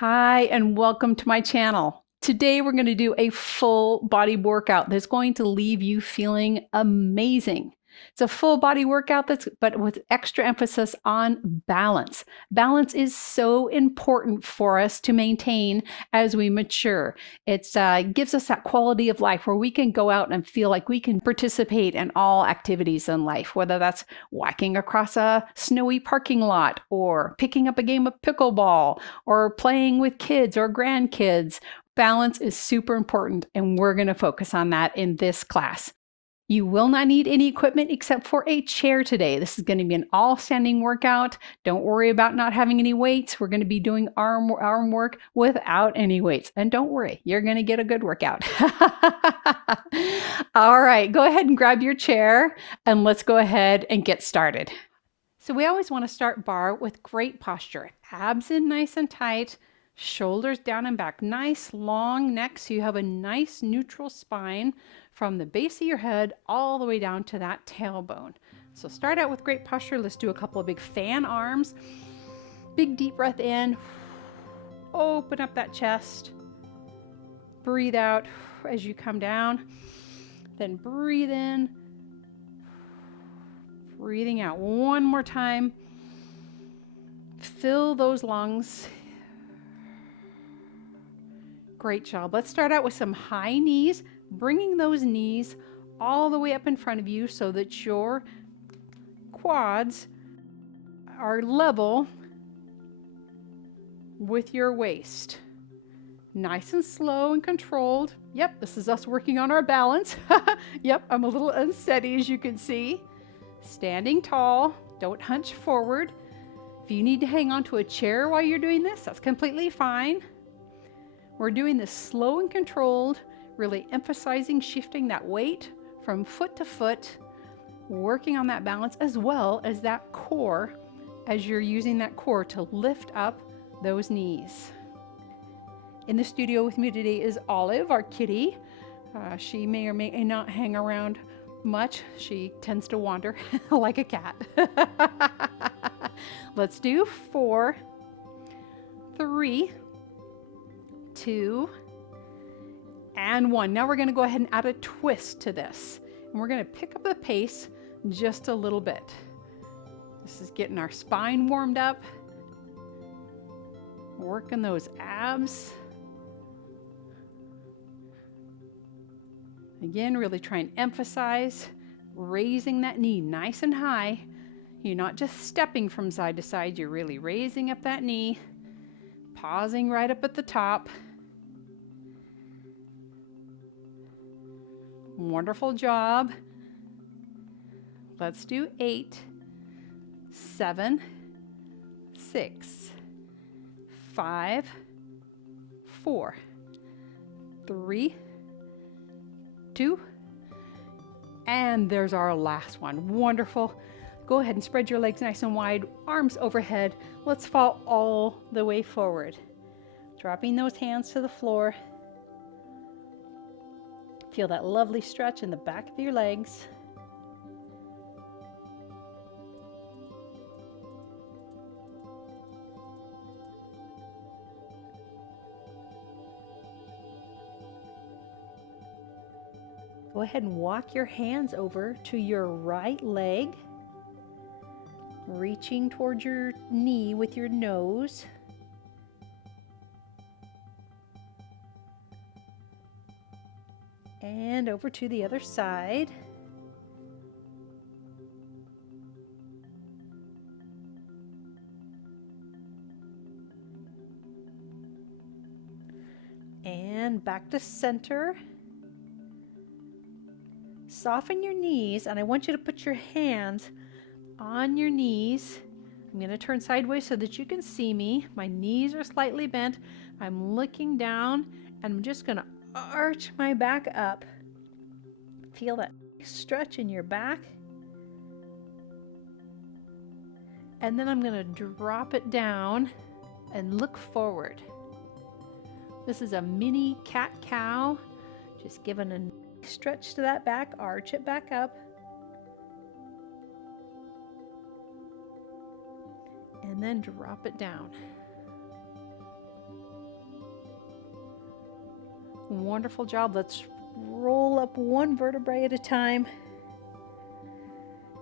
Hi, and welcome to my channel. Today, we're going to do a full body workout that's going to leave you feeling amazing. It's a full body workout but with extra emphasis on balance. Balance is so important for us to maintain as we mature. It gives us that quality of life where we can go out and feel like we can participate in all activities in life, whether that's walking across a snowy parking lot or picking up a game of pickleball or playing with kids or grandkids. Balance is super important, and we're going to focus on that in this class. You will not need any equipment except for a chair today. This is going to be an all standing workout. Don't worry about not having any weights. We're going to be doing arm work without any weights. And don't worry, you're going to get a good workout. All right, go ahead and grab your chair and let's go ahead and get started. So we always want to start barre with great posture. Abs in nice and tight, shoulders down and back. Nice long neck so you have a nice neutral spine from the base of your head all the way down to that tailbone. So start out with great posture. Let's do a couple of big fan arms. Big deep breath in. Open up that chest. Breathe out as you come down. Then breathe in. Breathing out one more time. Fill those lungs. Great job. Let's start out with some high knees, bringing those knees all the way up in front of you so that your quads are level with your waist. Nice and slow and controlled. Yep, this is us working on our balance. Yep, I'm a little unsteady as you can see. Standing tall, don't hunch forward. If you need to hang on to a chair while you're doing this, that's completely fine. We're doing this slow and controlled, really emphasizing shifting that weight from foot to foot, working on that balance as well as that core as you're using that core to lift up those knees. In the studio with me today is Olive, our kitty. She may or may not hang around much. She tends to wander like a cat. Let's do 4, 3, 2, and 1. Now we're going to go ahead and add a twist to this. And we're going to pick up the pace just a little bit. This is getting our spine warmed up, working those abs. Again, really try and emphasize raising that knee nice and high. You're not just stepping from side to side, you're really raising up that knee, pausing right up at the top. Wonderful job. Let's do 8, 7, 6, 5, 4, 3, 2, and there's our last one. Wonderful. Go ahead and spread your legs nice and wide, arms overhead. Let's fall all the way forward. Dropping those hands to the floor. Feel that lovely stretch in the back of your legs. Go ahead and walk your hands over to your right leg, reaching towards your knee with your nose. And over to the other side. And back to center. Soften your knees, and I want you to put your hands on your knees. I'm going to turn sideways so that you can see me. My knees are slightly bent. I'm looking down, and I'm just going to arch my back up. Feel that stretch in your back. And then I'm going to drop it down and look forward. This is a mini cat-cow. Just giving a stretch to that back, arch it back up. And then drop it down. Wonderful job. Let's roll up one vertebrae at a time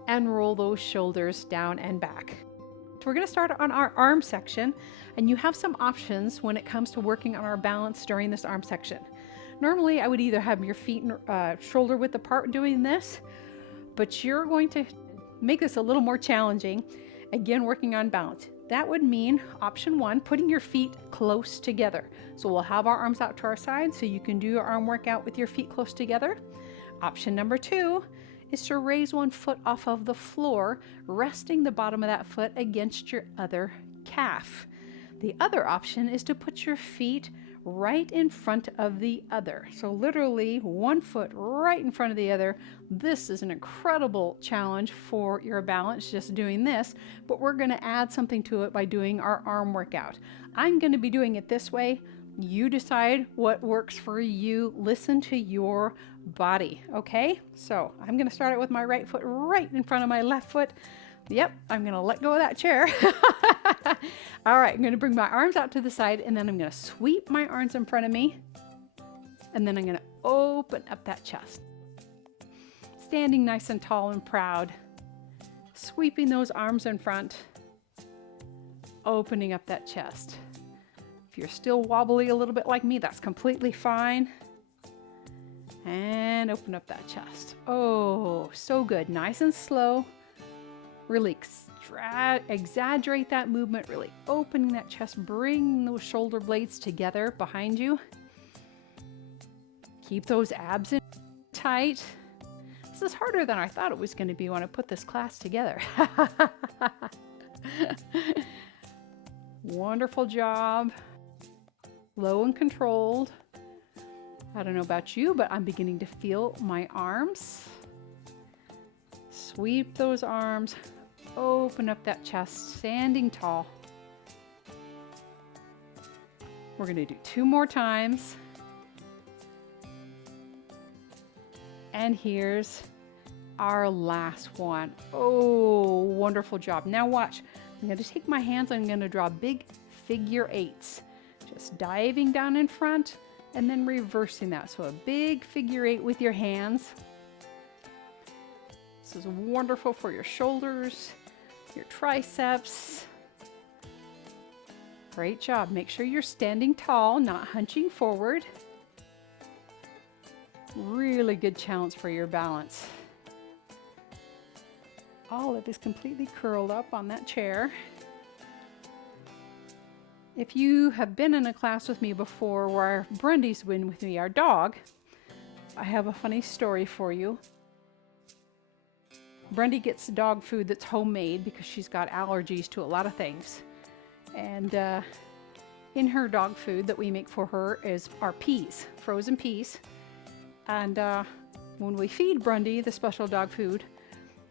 and roll those shoulders down and back. So we're going to start on our arm section, and you have some options when it comes to working on our balance during this arm section. Normally, I would either have your feet shoulder width apart doing this, but you're going to make this a little more challenging, again, working on balance. That would mean option one, putting your feet close together. So we'll have our arms out to our sides so you can do your arm workout with your feet close together. Option number two is to raise one foot off of the floor, resting the bottom of that foot against your other calf. The other option is to put your feet right in front of the other. So literally one foot right in front of the other. This is an incredible challenge for your balance, just doing this, but we're going to add something to it by doing our arm workout. I'm going to be doing it this way. You decide what works for you. Listen to your body, okay? So I'm going to start it with my right foot right in front of my left foot. Yep, I'm going to let go of that chair. All right, I'm going to bring my arms out to the side, and then I'm going to sweep my arms in front of me, and then I'm going to open up that chest. Standing nice and tall and proud, sweeping those arms in front, opening up that chest. If you're still wobbly a little bit like me, that's completely fine. And open up that chest. Oh, so good. Nice and slow. Really exaggerate that movement, really opening that chest, bring those shoulder blades together behind you. Keep those abs in tight. This is harder than I thought it was going to be when I put this class together. Wonderful job. Low and controlled. I don't know about you, but I'm beginning to feel my arms. Sweep those arms. Open up that chest, standing tall. We're going to do 2 more times. And here's our last one. Oh, wonderful job. Now watch. I'm going to take my hands. I'm going to draw big figure 8s. Just diving down in front and then reversing that. So a big figure 8 with your hands. This is wonderful for your shoulders, your triceps. Great job. Make sure you're standing tall, not hunching forward. Really good challenge for your balance. Olive is completely curled up on that chair. If you have been in a class with me before where Brendy's been with me, our dog, I have a funny story for you. Brendy gets dog food that's homemade because she's got allergies to a lot of things. And in her dog food that we make for her is our peas, frozen peas. And when we feed Brendy the special dog food,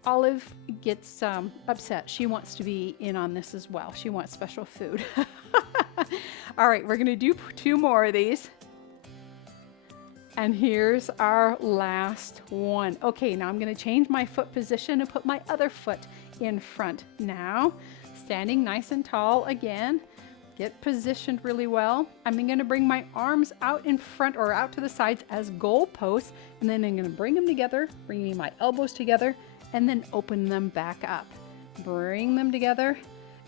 Olive gets upset. She wants to be in on this as well. She wants special food. All right, we're going to do 2 more of these. And here's our last one. Okay, now I'm going to change my foot position and put my other foot in front. Now, standing nice and tall again. Get positioned really well. I'm going to bring my arms out in front or out to the sides as goal posts, and then I'm going to bring them together, bringing my elbows together, and then open them back up. Bring them together,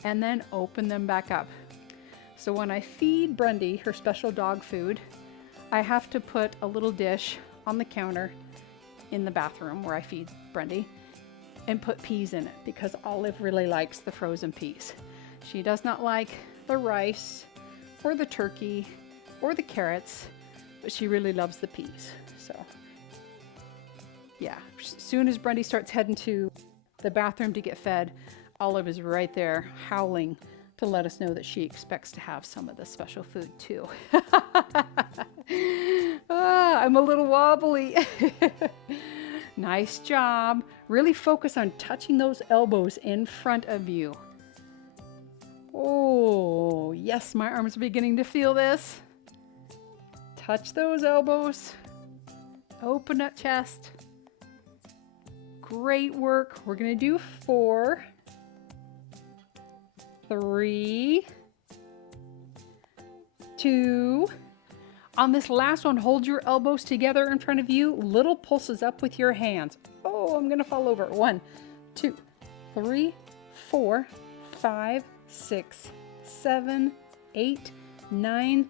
and then open them back up. So when I feed Brendy her special dog food, I have to put a little dish on the counter in the bathroom where I feed Brendy and put peas in it because Olive really likes the frozen peas. She does not like the rice or the turkey or the carrots, but she really loves the peas. So yeah, as soon as Brendy starts heading to the bathroom to get fed, Olive is right there howling to let us know that she expects to have some of the special food too. I'm a little wobbly. Nice job. Really focus on touching those elbows in front of you. Oh, yes, my arms are beginning to feel this. Touch those elbows. Open up chest. Great work. We're going to do 4, 3, 2. On this last one, hold your elbows together in front of you. Little pulses up with your hands. Oh, I'm gonna fall over. 1, 2, 3, 4, 5, 6, 7, 8, 9,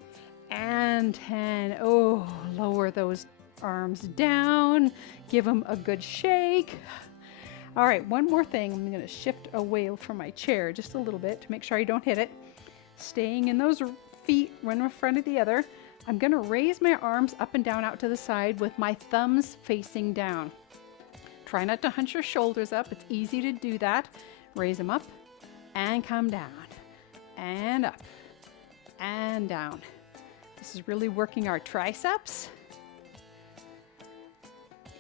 and 10. Oh, lower those arms down. Give them a good shake. All right, one more thing. I'm gonna shift away from my chair just a little bit to make sure I don't hit it. Staying in those feet, one in front of the other. I'm going to raise my arms up and down out to the side with my thumbs facing down. Try not to hunch your shoulders up. It's easy to do that. Raise them up and come down and up and down. This is really working our triceps.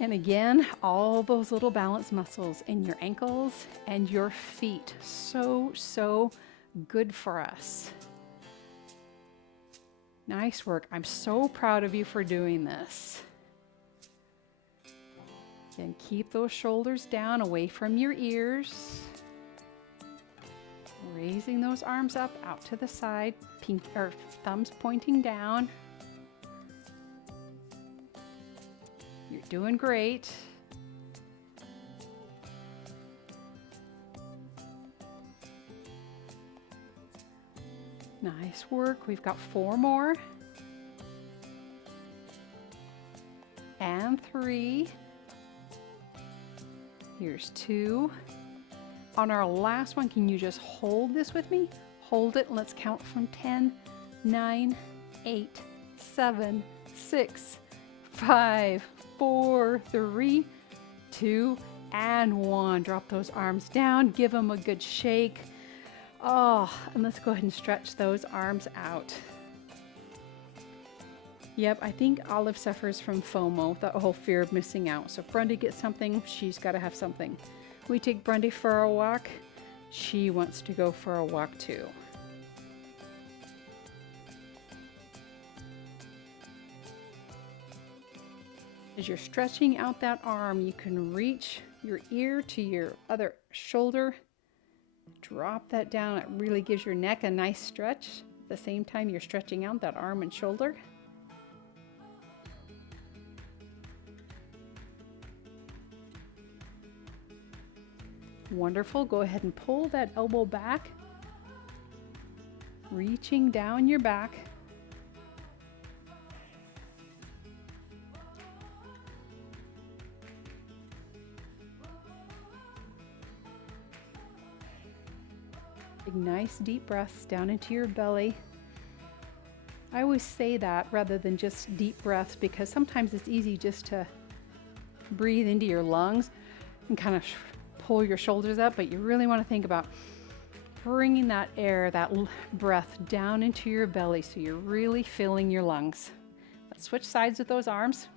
And again, all those little balance muscles in your ankles and your feet. So good for us. Nice work. I'm so proud of you for doing this. Again, keep those shoulders down away from your ears. Raising those arms up out to the side, thumbs pointing down. You're doing great. Nice work. We've got 4 more. And 3. Here's 2. On our last one, can you just hold this with me? Hold it. Let's count from 10, 9, 8, 7, 6, 5, 4, 3, 2, and 1. Drop those arms down. Give them a good shake. Oh, and let's go ahead and stretch those arms out. Yep, I think Olive suffers from FOMO, the whole fear of missing out. So if Brenda gets something, she's got to have something. We take Brenda for a walk. She wants to go for a walk too. As you're stretching out that arm, you can reach your ear to your other shoulder. Drop that down. It really gives your neck a nice stretch. At the same time, you're stretching out that arm and shoulder. Wonderful. Go ahead and pull that elbow back. Reaching down your back. Nice deep breaths down into your belly. I always say that rather than just deep breaths because sometimes it's easy just to breathe into your lungs and kind of pull your shoulders up, but you really want to think about bringing that air, that breath down into your belly so you're really filling your lungs. Let's switch sides with those arms.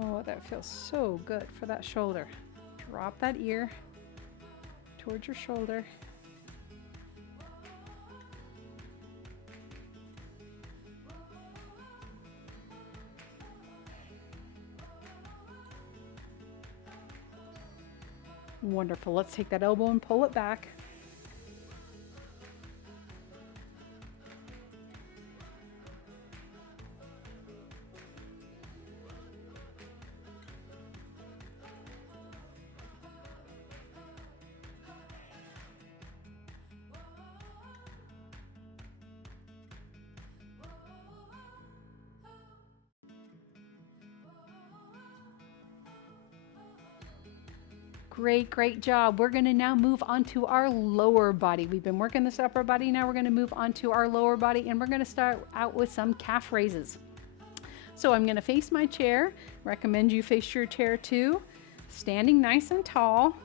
Oh, that feels so good for that shoulder. Drop that ear towards your shoulder. Wonderful. Let's take that elbow and pull it back. Great job. We're going to now move on to our lower body. We've been working this upper body. Now we're going to move on to our lower body, and we're going to start out with some calf raises. So I'm going to face my chair. Recommend you face your chair too. Standing nice and tall.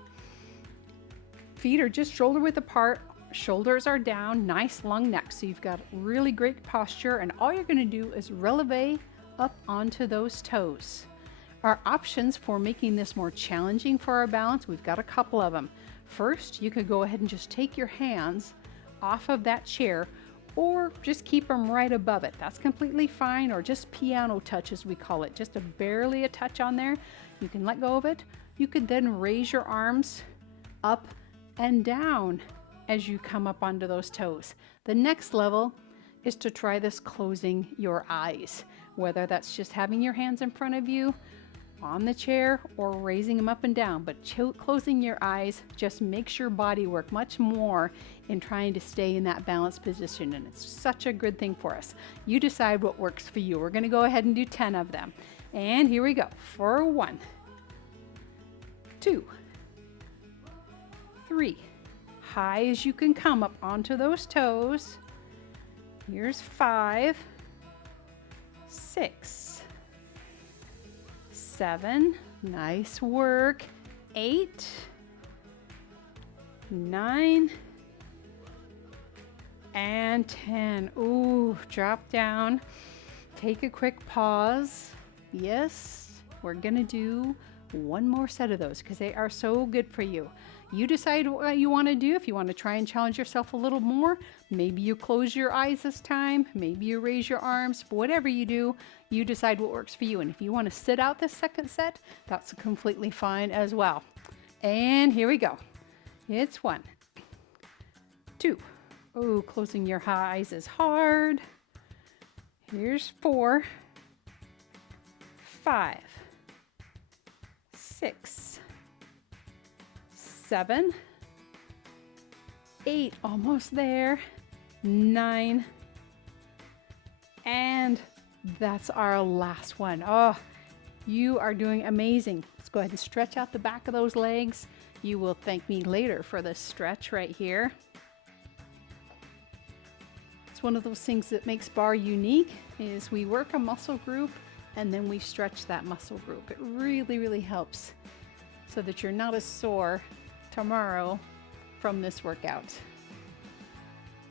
Feet are just shoulder width apart. Shoulders are down. Nice long neck. So you've got really great posture, and all you're going to do is releve up onto those toes. Our options for making this more challenging for our balance, we've got a couple of them. First, you could go ahead and just take your hands off of that chair, or just keep them right above it. That's completely fine, or just piano touch as we call it, just barely a touch on there. You can let go of it. You could then raise your arms up and down as you come up onto those toes. The next level is to try this closing your eyes, whether that's just having your hands in front of you on the chair or raising them up and down, but closing your eyes just makes your body work much more in trying to stay in that balanced position, and it's such a good thing for us. You decide what works for you. We're going to go ahead and do 10 of them, and here we go. For 1, 2, 3, high as you can come up onto those toes. Here's 5, 6, 7, nice work, 8, 9, and 10. Ooh, drop down, take a quick pause. Yes, we're gonna do one more set of those because they are so good for you. You decide what you want to do. If you want to try and challenge yourself a little more, maybe you close your eyes this time, maybe you raise your arms, whatever you do, you decide what works for you. And if you want to sit out this second set, that's completely fine as well. And here we go. It's 1, 2. Oh, closing your eyes is hard. Here's 4, 5, 6, 7, 8, almost there, 9, and that's our last one. Oh, you are doing amazing. Let's go ahead and stretch out the back of those legs. You will thank me later for this stretch right here. It's one of those things that makes Barre unique is we work a muscle group and then we stretch that muscle group. It really, really helps so that you're not as sore tomorrow from this workout.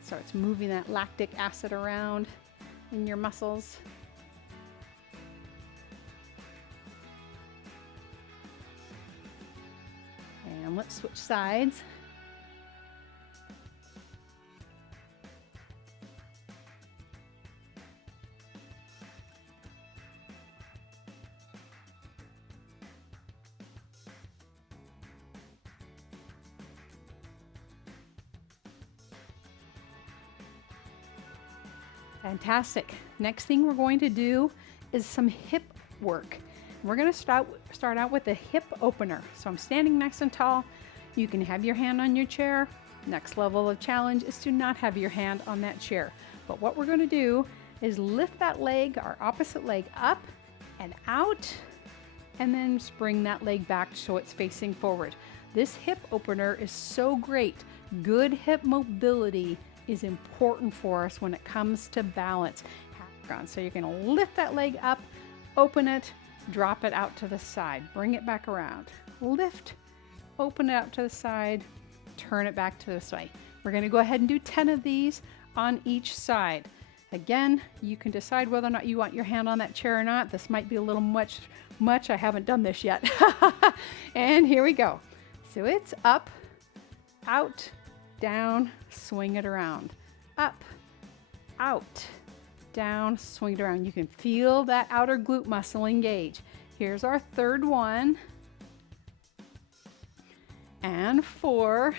Starts moving that lactic acid around in your muscles. And let's switch sides. Fantastic. Next thing we're going to do is some hip work. We're going to start out with a hip opener. So I'm standing nice and tall. You can have your hand on your chair. Next level of challenge is to not have your hand on that chair. But what we're going to do is lift that leg, our opposite leg, up and out, and then bring that leg back so it's facing forward. This hip opener is so great. Good hip mobility is important for us when it comes to balance. So you're going to lift that leg up, open it, drop it out to the side, bring it back around, lift, open it out to the side, turn it back to this way. We're going to go ahead and do 10 of these on each side. Again, you can decide whether or not you want your hand on that chair or not. This might be a little much. I haven't done this yet. And here we go. So it's up, out, down, swing it around, up, out, down, swing it around. You can feel that outer glute muscle engage. Here's our third one, and 4.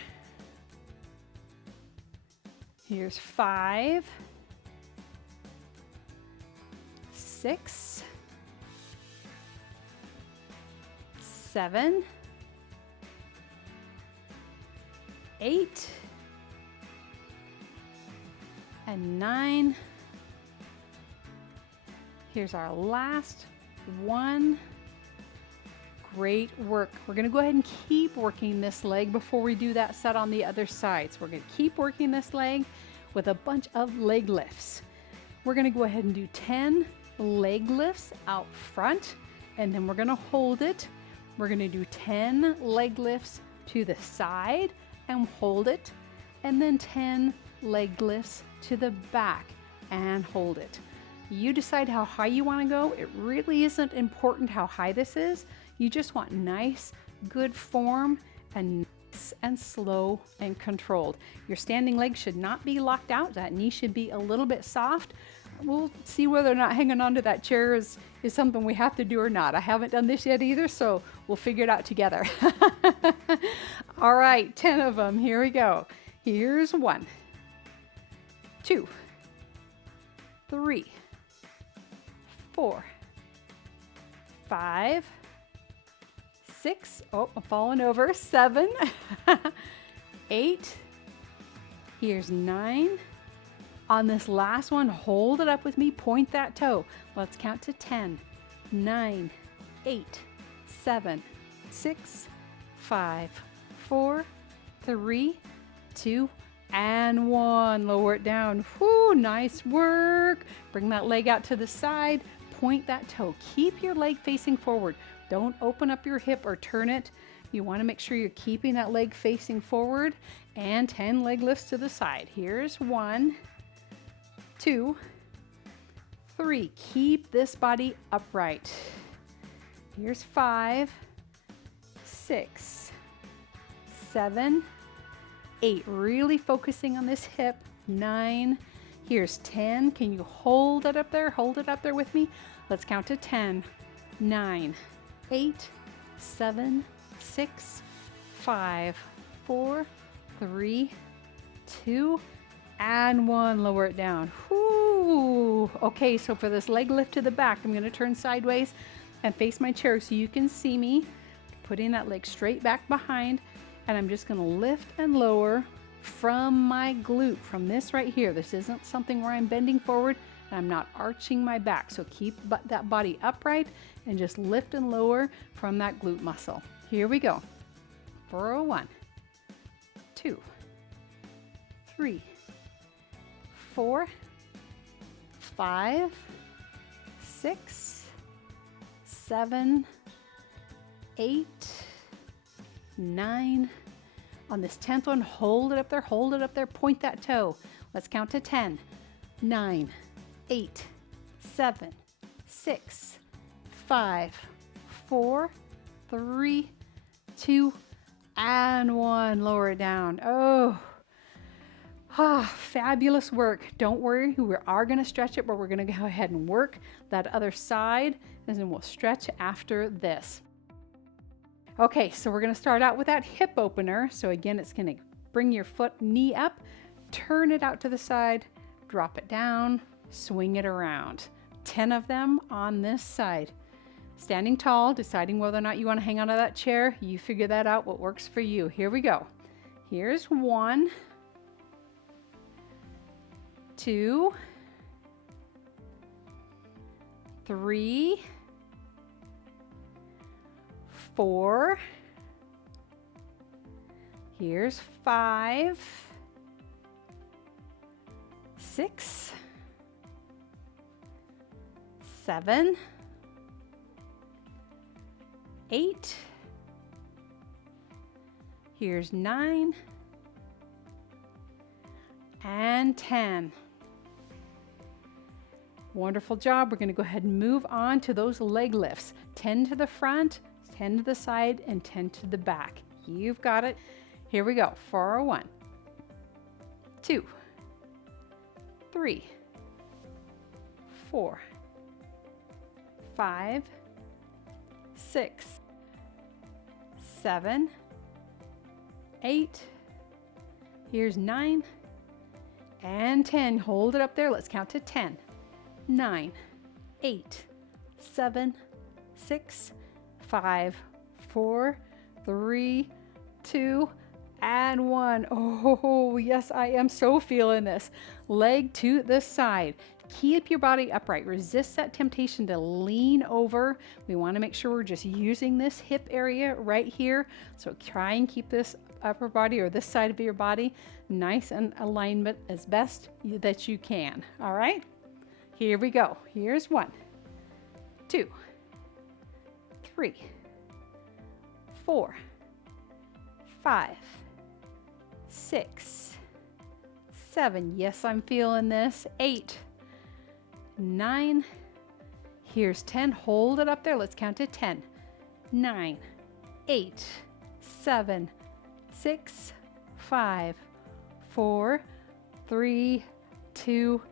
Here's 5, 6, 7, 8, and 9. Here's our last one. Great work. We're going to go ahead and keep working this leg before we do that set on the other side. So we're going to keep working this leg with a bunch of leg lifts. We're going to go ahead and do 10 leg lifts out front, and then we're going to hold it. We're going to do 10 leg lifts to the side and hold it, and then 10 leg lifts to the back and hold it. You decide how high you want to go. It really isn't important how high this is. You just want nice, good form and And slow and controlled. Your standing leg should not be locked out. That knee should be a little bit soft. We'll see whether or not hanging onto that chair is something we have to do or not. I haven't done this yet either, so we'll figure it out together. All right, 10 of them. Here we go. Here's 1, 2, 3, 4, 5, 6, oh, I'm falling over, 7, 8, here's 9. On this last one, hold it up with me, point that toe. Let's count to 10, 9, 8, 7, 6, 5, 4, 3, 2, and 1. Lower it down. Whoo, nice work. Bring that leg out to the side, point that toe. Keep your leg facing forward. Don't open up your hip or turn it. You want to make sure you're keeping that leg facing forward. And 10 leg lifts to the side. Here's 1, 2, 3. Keep this body upright. Here's 5, 6, 7, 8. Really focusing on this hip. 9. Here's 10. Can you hold it up there? Hold it up there with me. Let's count to 10, 9, 8, 7, 6, 5, 4, 3, 2, and 1. Lower it down. Whoo. Okay, so for this leg lift to the back, I'm going to turn sideways and face my chair so you can see me. Putting that leg straight back behind, and I'm just going to lift and lower from my glute, from this right here. This isn't something where I'm bending forward and I'm not arching my back. So keep that body upright and just lift and lower from that glute muscle. Here we go. For 1, 2, 3, 4, 5, 6, 7, 8, 9. On this 10th one, hold it up there, point that toe. Let's count to 10, 9, 8, 7, 6, 5, 4, 3, 2, and 1. Lower it down. Oh, fabulous work. Don't worry, we are going to stretch it, but we're going to go ahead and work that other side, and then we'll stretch after this. Okay, so we're going to start out with that hip opener. So again, it's going to bring your knee up, turn it out to the side, drop it down, swing it around. 10 of them on this side. Standing tall, deciding whether or not you want to hang onto that chair. You figure that out, what works for you. Here we go. Here's 1, 2, 3, 4, here's 5, 6, 7, 8, here's 9, and 10. Wonderful job. We're going to go ahead and move on to those leg lifts. 10 to the front, 10 to the side, and 10 to the back. You've got it. Here we go. For 1, 2, 3, 4, 5, 6, 7, 8. Here's 9 and 10. Hold it up there. Let's count to 10. 9, 8, 7, 6, 5, 4, 3, 2, and 1. Oh, yes, I am so feeling this. Leg to the side. Keep your body upright. Resist that temptation to lean over. We want to make sure we're just using this hip area right here. So try and keep this upper body or this side of your body nice and alignment as best that you can. All right, here we go. Here's 1, 2, 3, 4, 5, 6, 7. Yes, I'm feeling this. 8, 9. Here's 10. Hold it up there. Let's count to 10. 9, 8, 7, 6, 5, 4, 3, 2,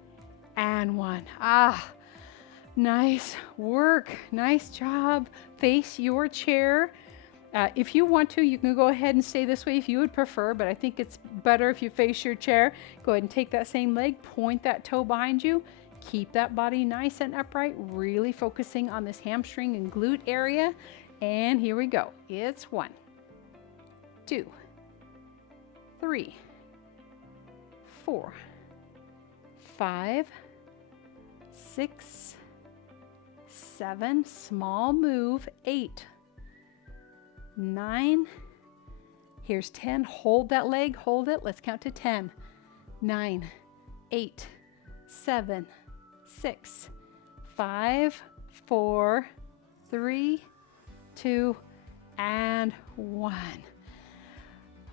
and 1. Nice work. Nice job. Face your chair. If you want to, you can go ahead and stay this way if you would prefer, but I think it's better if you face your chair. Go ahead and take that same leg, point that toe behind you. Keep that body nice and upright, really focusing on this hamstring and glute area. And here we go. It's 1, 2, 3, 4, 5, 6, 7, small move, 8, 9, here's 10, hold that leg, hold it, let's count to 10, 9, 8, 7, 6, 5, 4, 3, 2, and 1.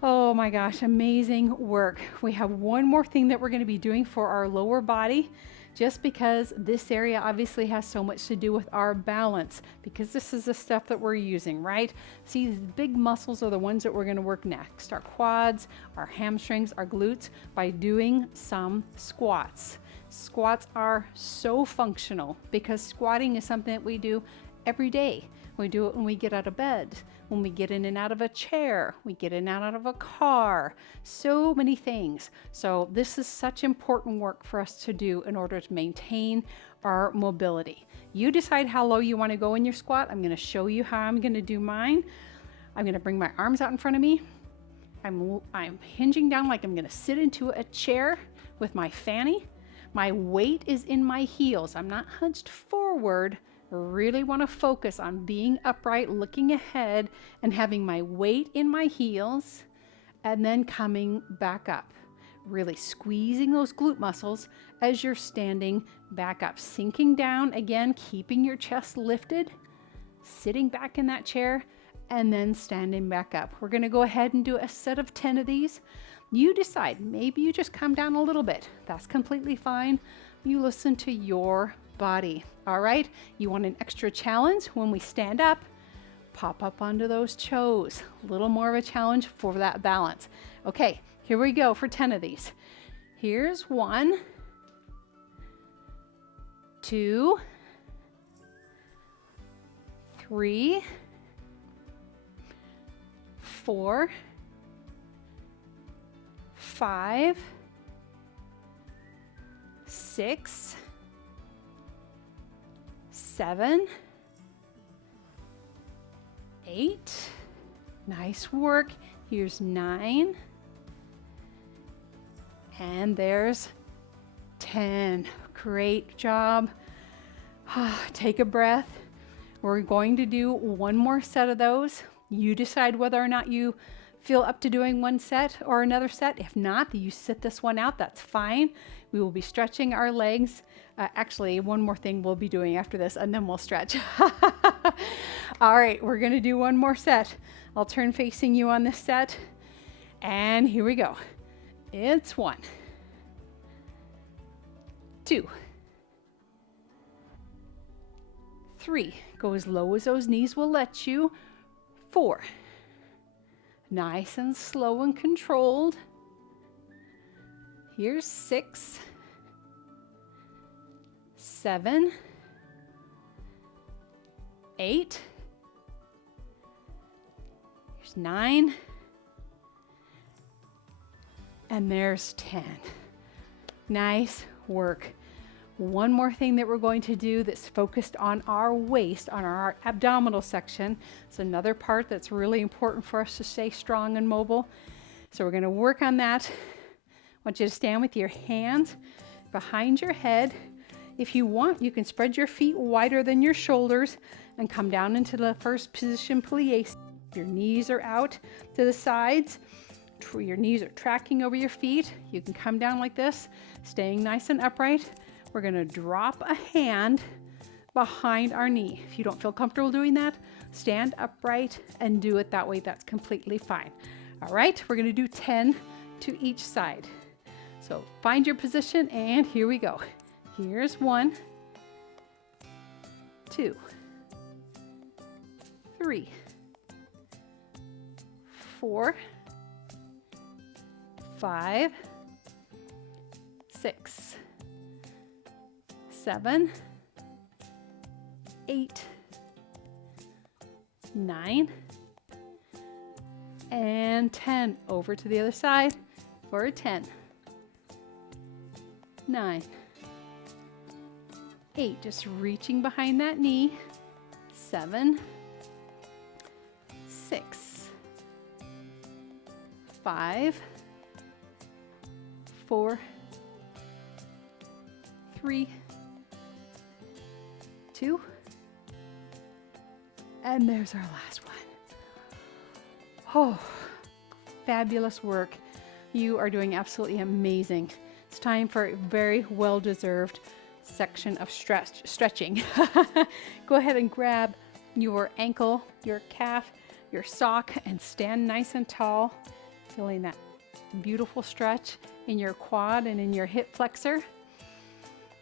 Oh my gosh, amazing work. We have one more thing that we're going to be doing for our lower body, just because this area obviously has so much to do with our balance, because this is the stuff that we're using, right? See, these big muscles are the ones that we're going to work next. Our quads, our hamstrings, our glutes, by doing some squats. Squats are so functional because squatting is something that we do every day. We do it when we get out of bed, when we get in and out of a chair, we get in and out of a car, so many things. So this is such important work for us to do in order to maintain our mobility. You decide how low you want to go in your squat. I'm going to show you how I'm going to do mine. I'm going to bring my arms out in front of me. I'm hinging down like I'm going to sit into a chair with my fanny. My weight is in my heels. I'm not hunched forward. Really want to focus on being upright, looking ahead, and having my weight in my heels, and then coming back up. Really squeezing those glute muscles as you're standing back up. Sinking down again, keeping your chest lifted, sitting back in that chair, and then standing back up. We're going to go ahead and do a set of 10 of these. You decide. Maybe you just come down a little bit. That's completely fine. You listen to your body. All right, you want an extra challenge when we stand up, pop up onto those toes. A little more of a challenge for that balance. Okay, here we go for 10 of these. Here's 1, 2, 3, 4, 5, 6, 7, 8, nice work. Here's 9, and there's 10. Great job. Take a breath. We're going to do one more set of those. You decide whether or not you feel up to doing one set or another set. If not, you sit this one out. That's fine. We will be stretching our legs. Actually, one more thing we'll be doing after this, and then we'll stretch. All right, we're going to do one more set. I'll turn facing you on this set. And here we go. It's 1, 2, 3. Go as low as those knees will let you. 4. Nice and slow and controlled. Here's 6, 7, 8. Here's 9. And there's 10. Nice work. One more thing that we're going to do that's focused on our waist, on our abdominal section. It's another part that's really important for us to stay strong and mobile. So we're going to work on that. I want you to stand with your hands behind your head. If you want, you can spread your feet wider than your shoulders and come down into the first position, plie. Your knees are out to the sides. Your knees are tracking over your feet. You can come down like this, staying nice and upright. We're going to drop a hand behind our knee. If you don't feel comfortable doing that, stand upright and do it that way. That's completely fine. All right, we're going to do 10 to each side. So find your position, and here we go. Here's 1, 2, 3, 4, 5, 6, 7, 8, 9, and 10. Over to the other side for a 10, 9, 8. Just reaching behind that knee. 7, 6, 5, 4, 3, 2, and there's our last one. Oh, fabulous work. You are doing absolutely amazing. It's time for a very well-deserved section of stretching. Go ahead and grab your ankle, your calf, your sock, and stand nice and tall, feeling that beautiful stretch in your quad and in your hip flexor.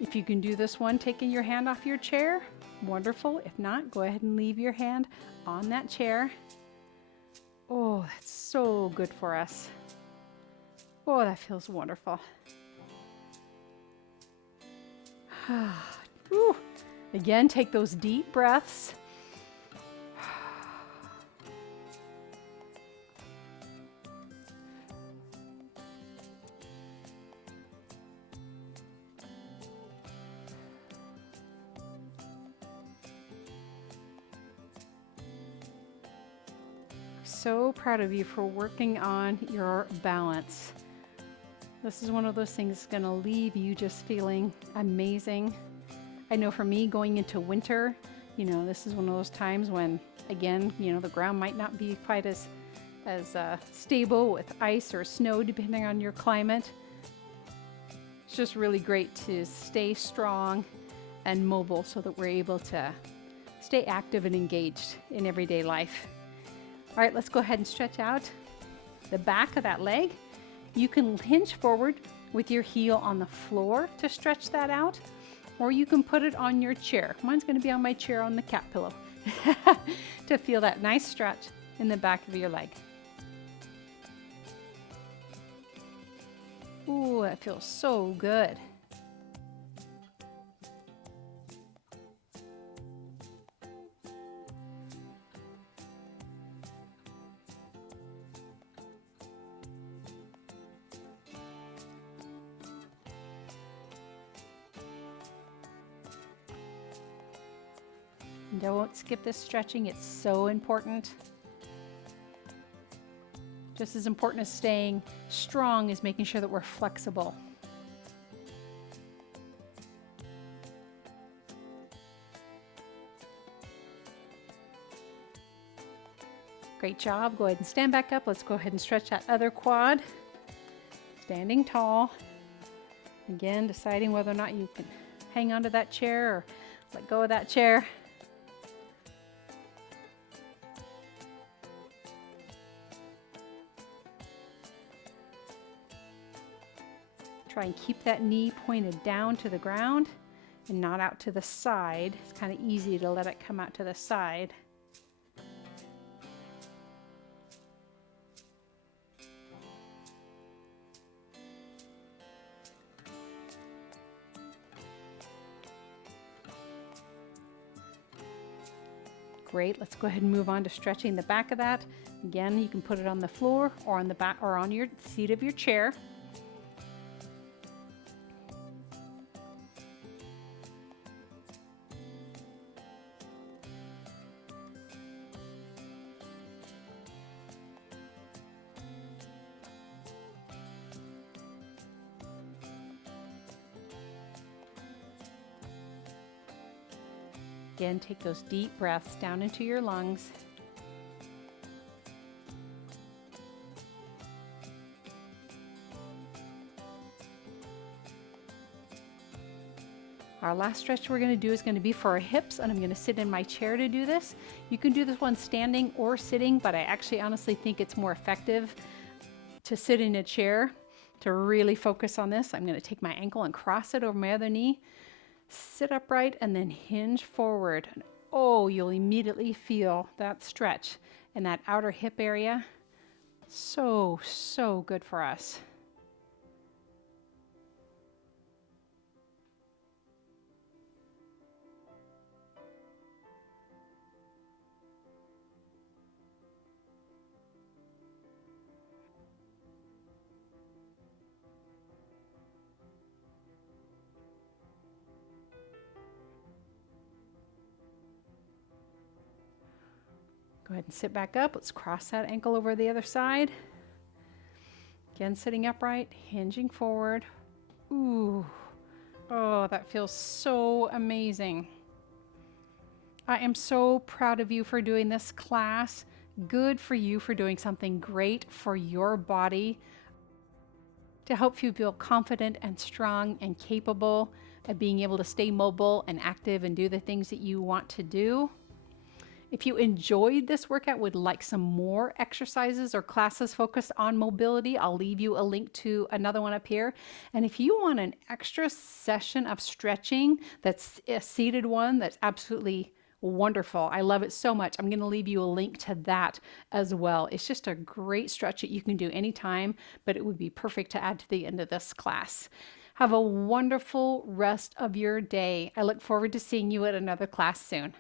If you can do this one, taking your hand off your chair, wonderful. If not, go ahead and leave your hand on that chair. Oh, that's so good for us. Oh, that feels wonderful. Whew. Again, take those deep breaths. So proud of you for working on your balance. This is one of those things that's going to leave you just feeling amazing. I know for me, going into winter, this is one of those times when, again, the ground might not be quite as stable with ice or snow, depending on your climate. It's just really great to stay strong and mobile so that we're able to stay active and engaged in everyday life. All right, let's go ahead and stretch out the back of that leg. You can hinge forward with your heel on the floor to stretch that out, or you can put it on your chair. Mine's going to be on my chair on the cat pillow to feel that nice stretch in the back of your leg. Ooh, that feels so good. Don't skip this stretching, it's so important. Just as important as staying strong is making sure that we're flexible. Great job. Go ahead and stand back up. Let's go ahead and stretch that other quad. Standing tall. Again, deciding whether or not you can hang onto that chair or let go of that chair. Try and keep that knee pointed down to the ground and not out to the side. It's kind of easy to let it come out to the side. Great, let's go ahead and move on to stretching the back of that. Again, you can put it on the floor or on the back or on your seat of your chair. Again, take those deep breaths down into your lungs. Our last stretch we're going to do is going to be for our hips, and I'm going to sit in my chair to do this. You can do this one standing or sitting, but I actually honestly think it's more effective to sit in a chair to really focus on this. I'm going to take my ankle and cross it over my other knee. Sit upright and then hinge forward. Oh, you'll immediately feel that stretch in that outer hip area. So good for us. Go ahead and sit back up. Let's cross that ankle over the other side. Again, sitting upright, hinging forward. Ooh. Oh, that feels so amazing. I am so proud of you for doing this class. Good for you for doing something great for your body to help you feel confident and strong and capable of being able to stay mobile and active and do the things that you want to do. If you enjoyed this workout, would like some more exercises or classes focused on mobility, I'll leave you a link to another one up here. And if you want an extra session of stretching, that's a seated one, that's absolutely wonderful. I love it so much. I'm going to leave you a link to that as well. It's just a great stretch that you can do anytime, but it would be perfect to add to the end of this class. Have a wonderful rest of your day. I look forward to seeing you at another class soon.